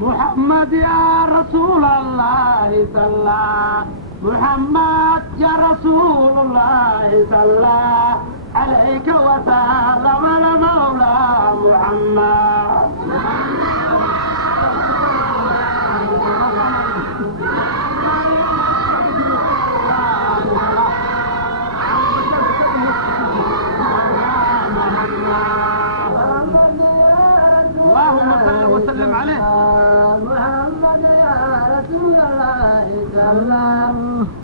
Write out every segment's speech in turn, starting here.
محمد يا رسول الله صلى محمد يا رسول الله صلى عليك وسلم المولى محمد اللهم صل وسلم عليه محمد يا رسول الله صلى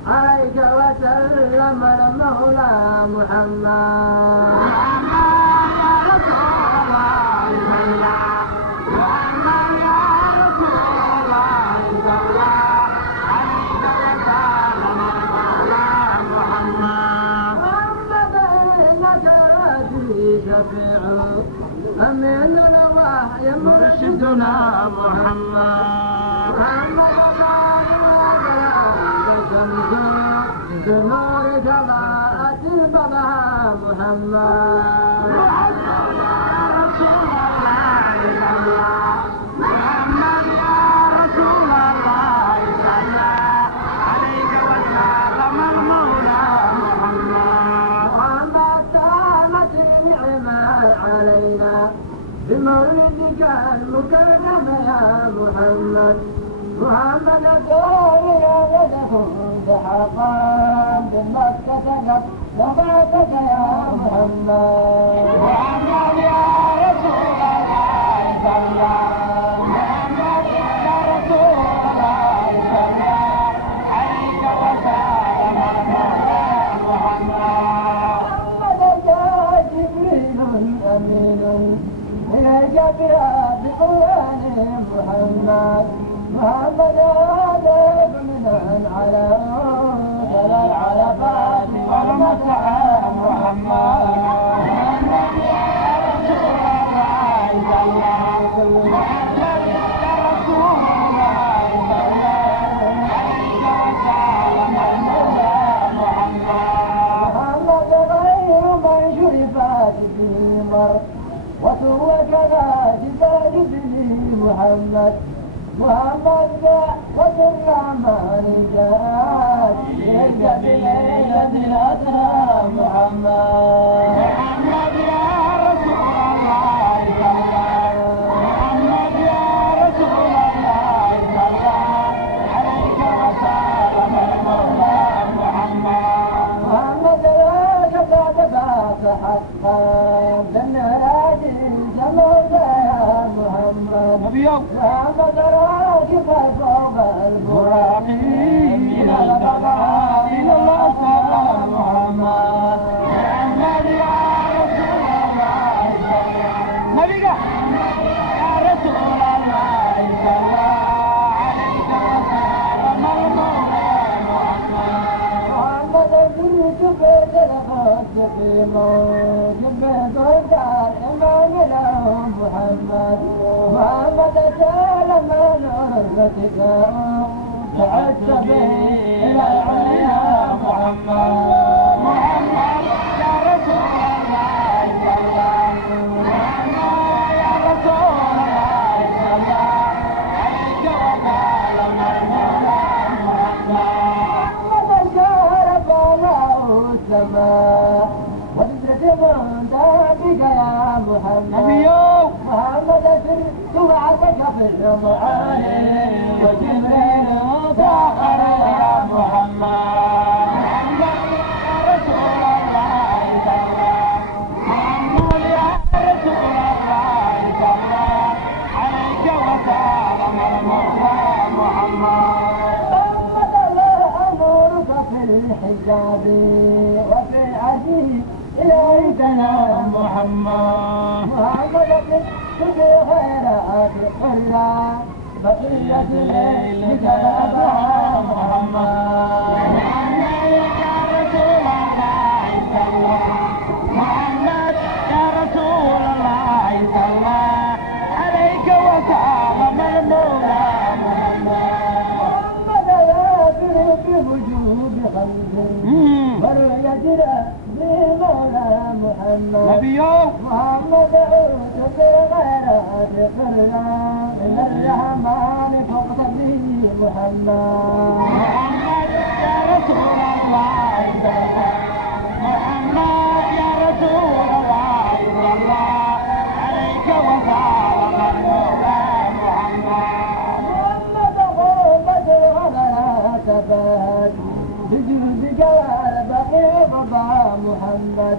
عليك وسلم المولى محمد يا رسول الله صلى محمد يا رسول الله صلى عليك وسلم المولى محمد محمد إنك هادي شفيع أمين الوحي مرشدنا محمد بنور جماعة بابها محمد يا رسول الله صلى محمد يا رسول الله صلى عليك وسلم المولى محمد محمد تامت النعمة علينا بمولدك المكرم يا محمد محمد قول يده سحقا بمكة نباتك يا محمد محمد يا رسول الله صلى محمد يا رسول الله صلى عليك وسلم المولى محمد محمد جاء جبريل أمين إليك بقرآن محمد محمد هذا من على العرفات والمسعى محمد محمد يا رسول الله صلى محمد يا رسول الله صلى عليك وسلم المولى محمد محمد غير من شرفات في مر وهو كذلك به محمد محمد جاء وبالرحمن جاء إليك بليلة الأسرى محمد محمد يا رسول الله صلى محمد يا رسول الله صلى عليك وسلم المولى محمد محمد راك بعد بعث حقا بالنراج جمعت يا محمد محمد راكب فوق البراق من البقاء إلى الأسرى محمد محمد يا رسول الله صلى نبيك يا رسول الله صلى عليك وسلم المولى محمد محمد جئت بيت الخط في موجب دار إمام له محمد محمد سلم نورتك تعدت به إلى العليا محمد محمد يا رسول الله صلى محمد يا رسول الله صلى عليك وسلم المولى محمد محمد شرف الله السماء وتدرك من بك يا محمد محمد سرت بعدك في المعاني وجبريل فاخر يا محمد محمد يا رسول الله صلى محمد يا رسول الله صلى عليك وسلم المولى محمد محمد لا أمرك في الحجاب وفي عزيز إليتنا محمد محمد في خيرات قرى بقية الليل كذبها محمد محمد يا رسول الله صلى محمد يا رسول الله صلى عليك وسلم المولى محمد لا ترك بوجود قلبي ورؤيتنا بمولى محمد نبيو محمد عود بالغيرات قرى من الرحمن محمد محمد يا رسول الله صلى الله محمد يا رسول الله صلى الله عليك وسلم المولى محمد محمد غربة ولا تفاد بجودك والبقي قضى محمد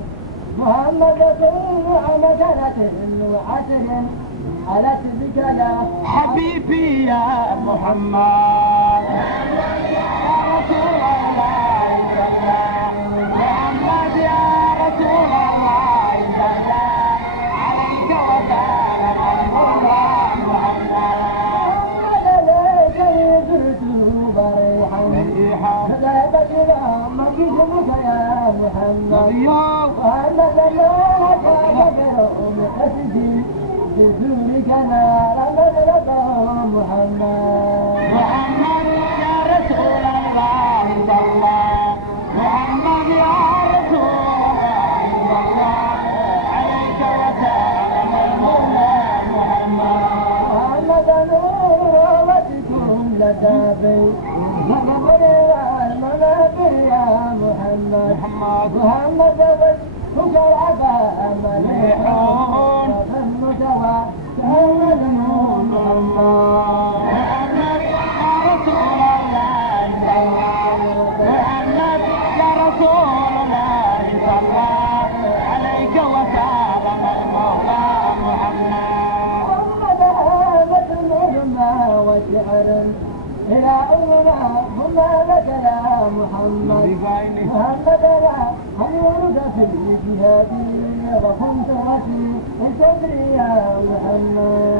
محمد كل مكانة وعسر علت بك يا حبيبي يا محمد يا رسول الله صلى الله محمد يا رسول الله صلى الله عليك وسلم المولى محمد محمد ليس يزرت بريحا ريحا ذهبت إلى مكيسك يا محمد يوم محمد الله كبر بحسدي بذنبك نار مدركه محمد محمد يا رسول الله صلى الله محمد يا رسول الله صلى الله عليك وسلم المولى محمد محمد نور روتكم لتابي نقبل المنابر يا محمد محمد محمد وجهك العفا مليحون فالمتوى كأول محمد محمد يا رسول الله صلى الله محمد يا رسول الله صلى الله عليك وسلم المولى محمد محمد هامة العلماء وشعرا إلى أمنا هما لك يا محمد محمد لا هل ورد في الجهاد وكنت وفي صدري يا محمد